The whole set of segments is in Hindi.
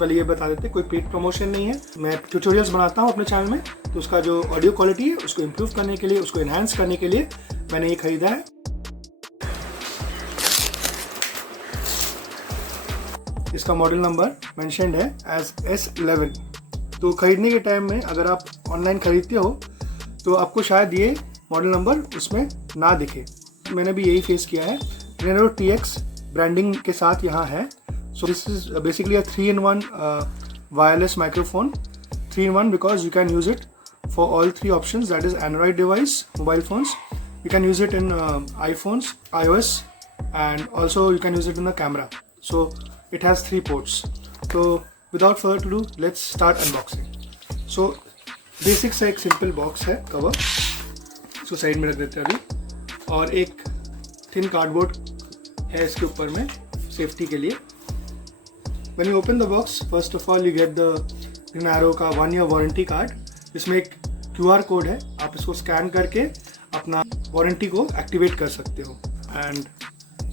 पहले ये बता देते, कोई पेड प्रमोशन नहीं है। मैं ट्यूटोरियल्स बनाता हूँ अपने चैनल में, तो उसका जो ऑडियो क्वालिटी है उसको इम्प्रूव करने के लिए, उसको एनहांस करने के लिए मैंने ये खरीदा है। इसका मॉडल नंबर मेंशन्ड है एज S11। तो खरीदने के टाइम में अगर आप ऑनलाइन खरीदते हो तो आपको शायद ये मॉडल नंबर उसमें ना दिखे। मैंने भी यही फेस किया है। Reno TX ब्रांडिंग के साथ यहाँ है। So this is basically a 3-in-1 wireless microphone. 3-in-1 because you can use it for all three options, that is Android device, mobile phones. You can use it in iPhones, iOS, and also you can use it in the camera. So it has 3 ports. So without further ado, let's start unboxing. So basic सा एक सिंपल बॉक्स है, कवर, इसको साइड में रख देते हैं अभी, और एक थिन कार्डबोर्ड है इसके ऊपर में सेफ्टी के लिए। When you open the box, first of all you get the Green Arrow का 1-year वारंटी कार्ड। इसमें एक QR कोड है, आप इसको स्कैन करके अपना वारंटी को एक्टिवेट कर सकते हो। And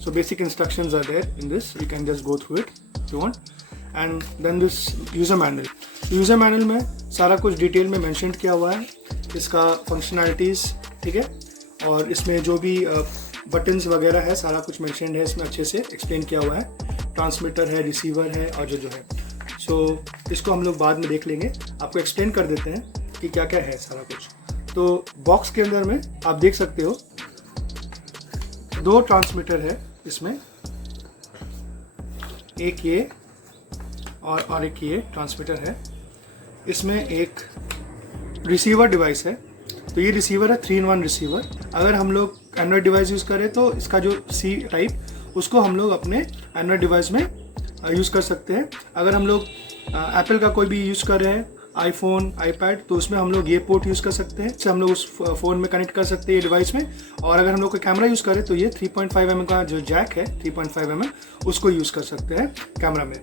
so basic instructions are there in this, you can just go through it if you want. And then this user manual. User manual में सारा कुछ डिटेल में मेंशन किया हुआ है, इसका फंक्शनैलिटीज़, ठीक है, और इसमें जो भी बटन्स वगैरह है सारा कुछ मेंशन है इसमें, अच्छे से एक्सप्लेन किया हुआ है। ट्रांसमीटर है, रिसीवर है, और जो है। सो इसको हम लोग बाद में देख लेंगे, आपको एक्सप्लेन कर देते हैं कि क्या क्या है सारा कुछ। तो बॉक्स के अंदर में आप देख सकते हो 2 ट्रांसमीटर है इसमें, एक ये और एक ये ट्रांसमीटर है। इसमें एक रिसीवर डिवाइस है, तो ये रिसीवर है 3-in-1 रिसीवर। अगर हम लोग एंड्रॉयड डिवाइस यूज़ करें तो इसका जो C टाइप उसको हम लोग अपने एंड्रॉयड डिवाइस में यूज़ कर सकते हैं। अगर हम लोग एप्पल का कोई भी यूज़ कर रहे हैं, आईफोन, आईपैड, तो उसमें हम लोग ये पोर्ट यूज़ कर सकते हैं, इससे हम लोग उस फ़ोन में कनेक्ट कर सकते हैं ये डिवाइस में। और अगर हम लोग कोई कैमरा यूज़ करें तो ये 3.5mm का जो जैक है, 3.5mm, उसको यूज़ कर सकते हैं कैमरा में।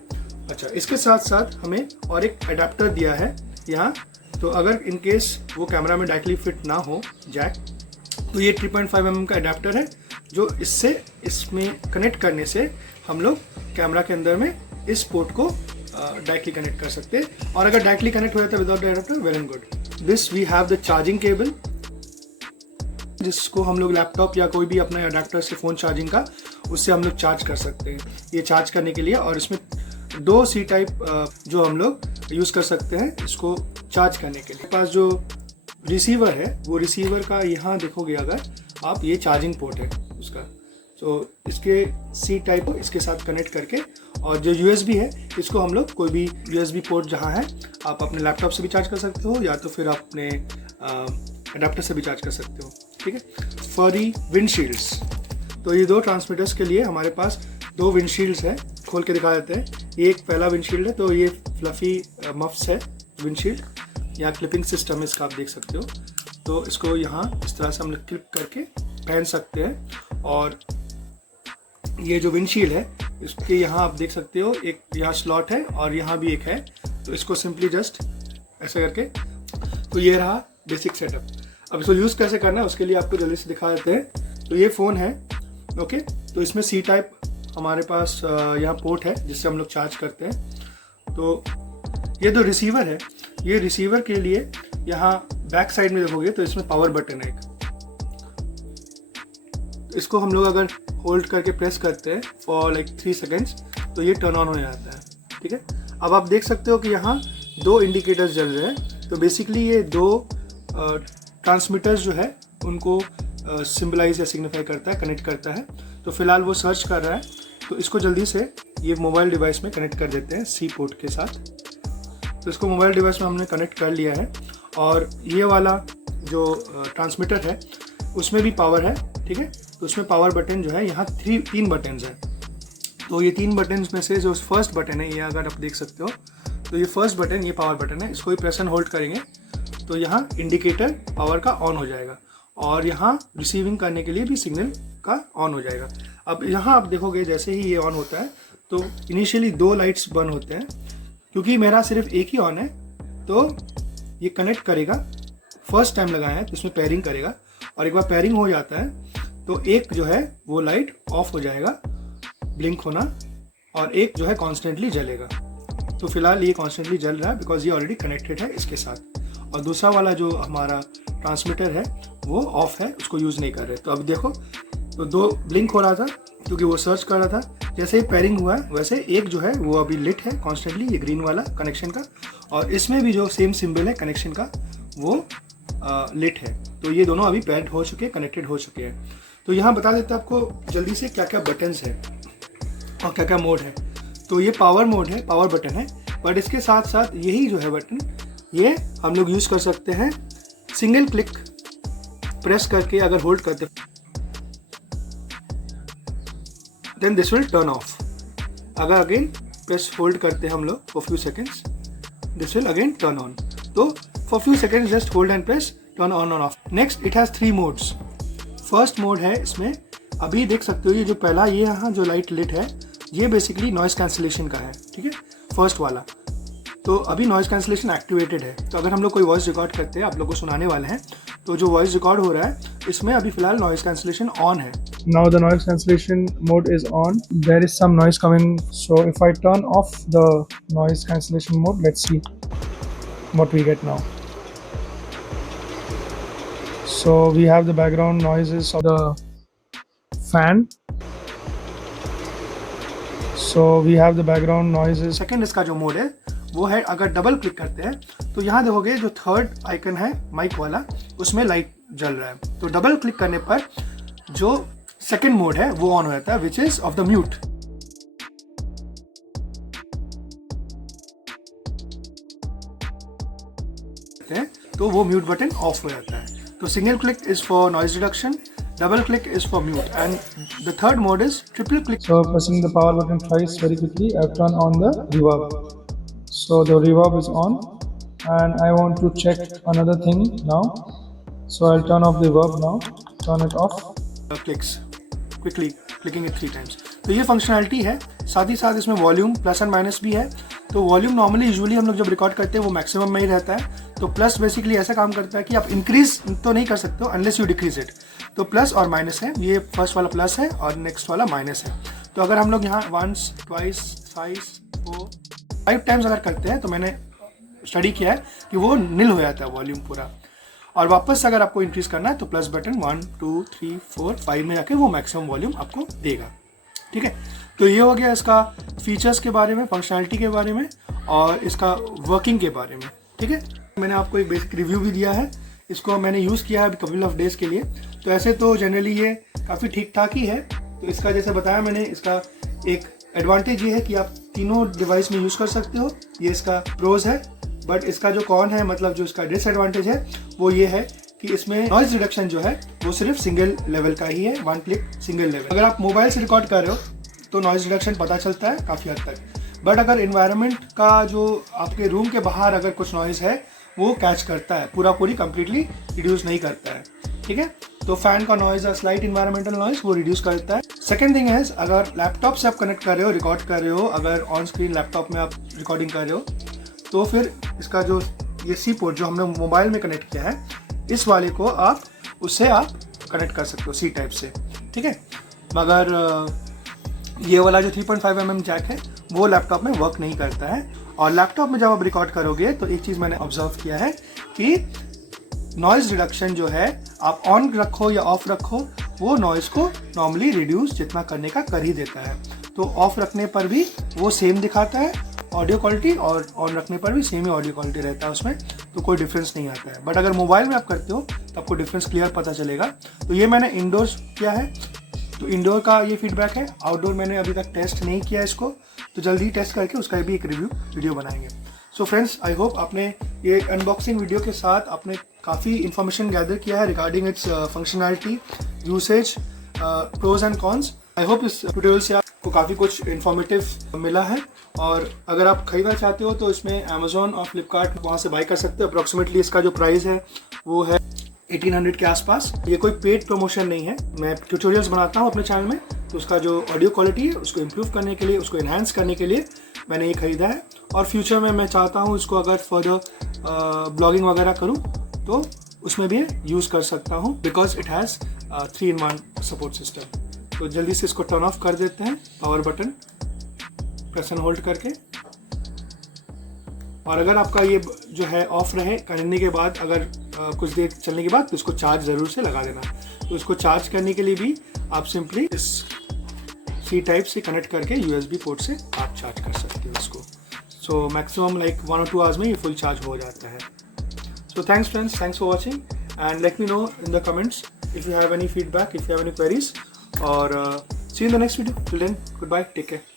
अच्छा, इसके साथ साथ हमें और एक अडेप्टर दिया है यहाँ, तो अगर इन केस वो कैमरा में डायरेक्टली फिट ना हो जैक, तो ये 3.5mm का अडेप्टर है, जो इसमें कनेक्ट करने से हम लोग कैमरा के अंदर में इस पोर्ट को डायरेक्टली कनेक्ट कर सकते हैं। और अगर डायरेक्टली कनेक्ट हो जाता है without the adapter, well and good. This we have the charging cable, जिसको हम लोग लैपटॉप या कोई भी अपना अडेप्टर से फ़ोन चार्जिंग का, उससे हम लोग चार्ज कर सकते हैं ये चार्ज करने के लिए। और इसमें 2 C टाइप जो हम लोग यूज़ कर सकते हैं इसको चार्ज करने के लिए। पास जो रिसीवर है, वो रिसीवर का यहाँ देखोगे अगर आप, ये चार्जिंग पोर्ट है उसका। तो इसके C टाइप को इसके साथ कनेक्ट करके, और जो USB है इसको हम लोग कोई भी USB पोर्ट जहाँ है, आप अपने लैपटॉप से भी चार्ज कर सकते हो, या तो फिर आप अपने अडेप्टर से भी चार्ज कर सकते हो, ठीक है। फरी विंडशील्ड्स, तो ये 2 ट्रांसमीटर्स के लिए हमारे पास 2 विंडशील्ड्स है। खोल के दिखा देते हैं। ये एक पहला विंडशील्ड है, तो ये फ्लफी मफ्स है विंडशील्ड, यहाँ क्लिपिंग सिस्टम है इसका, आप देख सकते हो। तो इसको यहाँ इस तरह से हम लोग क्लिप करके पहन सकते हैं। और ये जो विंडशील्ड है इसके यहाँ आप देख सकते हो एक यहाँ स्लॉट है और यहाँ भी एक है, तो इसको सिंपली जस्ट ऐसे करके, तो ये रहा बेसिक सेटअप। अब इसको यूज़ कैसे करना है उसके लिए आपको जल्दी से दिखा देते हैं। तो ये फ़ोन है, ओके, तो इसमें C टाइप हमारे पास यहाँ पोर्ट है जिससे हम लोग चार्ज करते हैं। तो ये जो रिसीवर है, ये रिसीवर के लिए यहाँ बैक साइड में देखोगे तो इसमें पावर बटन है एक, इसको हम लोग अगर होल्ड करके प्रेस करते हैं फॉर लाइक 3 सेकेंड्स तो ये टर्न ऑन हो जाता है, ठीक है। अब आप देख सकते हो कि यहाँ 2 इंडिकेटर्स जल रहे हैं। तो बेसिकली ये 2 ट्रांसमीटर्स जो है उनको सिंबलाइज या सिग्निफाई करता है, कनेक्ट करता है। तो फिलहाल वो सर्च कर रहा है, तो इसको जल्दी से ये मोबाइल डिवाइस में कनेक्ट कर देते हैं C पोर्ट के साथ। तो इसको मोबाइल डिवाइस में हमने कनेक्ट कर लिया है। और ये वाला जो ट्रांसमीटर है उसमें भी पावर है, ठीक है। तो उसमें पावर बटन जो है यहाँ 3 बटन्स हैं। तो ये 3 बटन्स में से जो फर्स्ट बटन है, ये अगर आप देख सकते हो, तो ये फर्स्ट बटन, ये पावर बटन है। इसको ही प्रेस एंड होल्ड करेंगे तो यहाँ इंडिकेटर पावर का ऑन हो जाएगा, और यहाँ रिसीविंग करने के लिए भी सिग्नल का ऑन हो जाएगा। अब यहाँ आप देखोगे जैसे ही ये ऑन होता है तो इनिशियली 2 लाइट्स बंद होते हैं। क्योंकि मेरा सिर्फ एक ही ऑन है तो ये कनेक्ट करेगा, फर्स्ट टाइम लगाया है तो इसमें पेयरिंग करेगा, और एक बार पेयरिंग हो जाता है तो एक जो है वो लाइट ऑफ हो जाएगा, ब्लिंक होना, और एक जो है कॉन्स्टेंटली जलेगा। तो फिलहाल ये कॉन्स्टेंटली जल रहा है बिकॉज ये ऑलरेडी कनेक्टेड है इसके साथ। और दूसरा वाला जो हमारा ट्रांसमीटर है वो ऑफ है, उसको यूज़ नहीं कर रहे। तो अब देखो, तो 2 ब्लिंक हो रहा था क्योंकि वो सर्च कर रहा था। जैसे ही पेयरिंग हुआ है वैसे एक जो है वो अभी लिट है कॉन्स्टेंटली, ये ग्रीन वाला कनेक्शन का, और इसमें भी जो सेम सिंबल है कनेक्शन का वो लिट है। तो ये दोनों अभी पेयर्ड हो चुके हैं, कनेक्टेड हो चुके हैं। तो यहाँ बता देते हैं आपको जल्दी से क्या क्या बटन्स है और क्या क्या मोड है। तो ये पावर मोड है, पावर बटन है, बट इसके साथ साथ यही जो है बटन ये हम लोग यूज़ कर सकते हैं सिंगल क्लिक प्रेस करके। अगर होल्ड करते then this will turn off. अगर अगेन प्रेस होल्ड करते हैं हम लोग for few seconds, this will again turn on. तो for few seconds just hold and press, turn on और off. Next it has 3 modes. First mode है इसमें, अभी देख सकते हो ये जो पहला ये यहाँ जो लाइट लिट है ये बेसिकली नॉइज कैंसिलेशन का है, ठीक है, फर्स्ट वाला। तो अभी नॉइज कैंसिलेशन एक्टिवेटेड है। तो अगर हम लोग कोई वॉइस रिकॉर्ड करते हैं, आप लोग को सुनाने वाले हैं, तो जो वॉइस रिकॉर्ड हो रहा है इसमें अभी फिलहाल नॉइज कैंसिलेशन ऑन है। Now the noise cancellation mode is on. There is some noise coming, so if I turn off the noise cancellation mode, let's see what we get now. So we have the background noises of the fan. So we have the background noises. Second इसका जो मोड है वो है, अगर डबल क्लिक करते हैं तो यहाँ देखोगे जो थर्ड आइकन है माइक वाला उसमें लाइट जल रहा है। तो डबल क्लिक करने पर जो सेकेंड मोड है वो ऑन हो जाता है, which is of the mute. तो वो म्यूट बटन ऑफ हो जाता है। तो single click is for noise reduction, double click is for mute, and the third mode is triple click. So pressing the power button twice very quickly, I've turned on the reverb. So the reverb is on, and I want to check another thing now. So I'll turn off the reverb now, turn it off. Clicks, quickly clicking it 3 times. तो ये फंक्शनैलिटी है। साथ ही साथ इसमें वॉल्यूम प्लस एंड माइनस भी है। तो वॉल्यूम नॉर्मली यूजुअली हम लोग जब रिकॉर्ड करते हैं वो मैक्सिमम में ही रहता है। तो प्लस बेसिकली ऐसा काम करता है कि आप इंक्रीज तो नहीं कर सकते हो अनलेस यू डिक्रीज इट। तो प्लस और माइनस है, ये फर्स्ट वाला प्लस है और नेक्स्ट वाला माइनस है। तो अगर हम लोग यहाँ 1 2 3 4 5 टाइम्स अगर करते हैं तो मैंने स्टडी किया है कि वो निल हो जाता है वॉल्यूम पूरा। और वापस से अगर आपको इंक्रीज करना है तो प्लस बटन 1 2 3 4 5 में जाके वो मैक्सिमम वॉल्यूम आपको देगा, ठीक है। तो ये हो गया इसका फीचर्स के बारे में, फंक्शनैलिटी के बारे में और इसका वर्किंग के बारे में, ठीक है। मैंने आपको एक बेसिक रिव्यू भी दिया है, इसको मैंने यूज़ किया है अभी कपल ऑफ डेज़ के लिए। तो ऐसे तो जनरली ये काफ़ी ठीक ठाक ही है। तो इसका जैसे बताया मैंने, इसका एक एडवांटेज ये है कि आप तीनों डिवाइस में यूज़ कर सकते हो, ये इसका प्रोज है। बट इसका जो कॉन है, मतलब जो इसका डिसएडवांटेज है वो ये है कि इसमें नॉइज रिडक्शन जो है वो सिर्फ सिंगल लेवल का ही है, 1 क्लिक सिंगल लेवल। अगर आप मोबाइल से रिकॉर्ड कर रहे हो तो नॉइज रिडक्शन पता चलता है काफ़ी हद तक। बट अगर इन्वायरमेंट का जो आपके रूम के बाहर अगर कुछ नॉइज़ है वो कैच करता है, पूरी कंप्लीटली रिड्यूस नहीं करता है, ठीक है। तो फैन का नॉइज, स्लाइट इन्वायरमेंटल नॉइज वो रिड्यूस करता है। सेकेंड थिंग है, अगर लैपटॉप से आप कनेक्ट कर रहे हो, रिकॉर्ड कर रहे हो, अगर ऑन स्क्रीन लैपटॉप में आप रिकॉर्डिंग कर रहे हो तो फिर इसका जो ये सी पोर्ट जो हमने मोबाइल में कनेक्ट किया है, इस वाले को आप उससे आप कनेक्ट कर सकते हो सी टाइप से, ठीक है। मगर ये वाला जो 3.5 mm जैक है वो लैपटॉप में वर्क नहीं करता है। और लैपटॉप में जब आप रिकॉर्ड करोगे तो एक चीज़ मैंने ऑब्जर्व किया है कि नॉइज़ रिडक्शन जो है आप ऑन रखो या ऑफ रखो, वो नॉइज़ को नॉर्मली रिड्यूस जितना करने का कर ही देता है। तो ऑफ रखने पर भी वो सेम दिखाता है ऑडियो क्वालिटी, और ऑन रखने पर भी सेम ही ऑडियो क्वालिटी रहता है उसमें, तो कोई डिफरेंस नहीं आता है। बट अगर मोबाइल में आप करते हो तो आपको डिफरेंस क्लियर पता चलेगा। तो ये मैंने इंडोर्स किया है, तो इंडोर का ये फीडबैक है। आउटडोर मैंने अभी तक टेस्ट नहीं किया इसको, तो जल्दी टेस्ट करके उसका भी एक वीडियो बनाएंगे। सो फ्रेंड्स, आई होप आपने ये अनबॉक्सिंग वीडियो के साथ आपने काफ़ी इन्फॉर्मेशन गैदर किया है regarding its functionality, usage, pros and cons. I hope इस ट्यूटोरियल से आपको काफ़ी कुछ इन्फॉर्मेटिव मिला है। और अगर आप खरीदना चाहते हो तो इसमें अमेजोन और फ्लिपकार्ट वहाँ से बाय कर सकते हो। अप्रॉक्सीमेटली इसका जो प्राइस है वो है 1800 के आसपास। ये कोई पेड प्रमोशन नहीं है, मैं ट्यूटोरियल्स बनाता हूँ अपने चैनल में, तो उसका जो ऑडियो क्वालिटी है उसको इम्प्रूव करने के लिए, उसको इन्हांस करने के लिए मैंने ये खरीदा है। और फ्यूचर में मैं चाहता हूँ इसको अगर फर्दर ब्लॉगिंग वगैरह करूँ तो उसमें भी यूज़ कर सकता हूँ, because it has 3-in-1 support system. तो जल्दी से इसको टर्न ऑफ कर देते हैं, power button press and hold करके। और अगर आपका ये जो है ऑफ रहे खरीदने के बाद, अगर कुछ देर चलने के बाद, तो इसको चार्ज ज़रूर से लगा देना। तो इसको चार्ज करने के लिए भी आप सिंपली इस सी टाइप से कनेक्ट करके USB पोर्ट से आप चार्ज कर सकते हो इसको। So maximum like 1 or 2 hours में ये फुल चार्ज हो जाता है। So thanks friends, thanks for watching and let me know in the comments if you have any feedback, if you have any queries, or see you in the next video. Till then, goodbye, take care.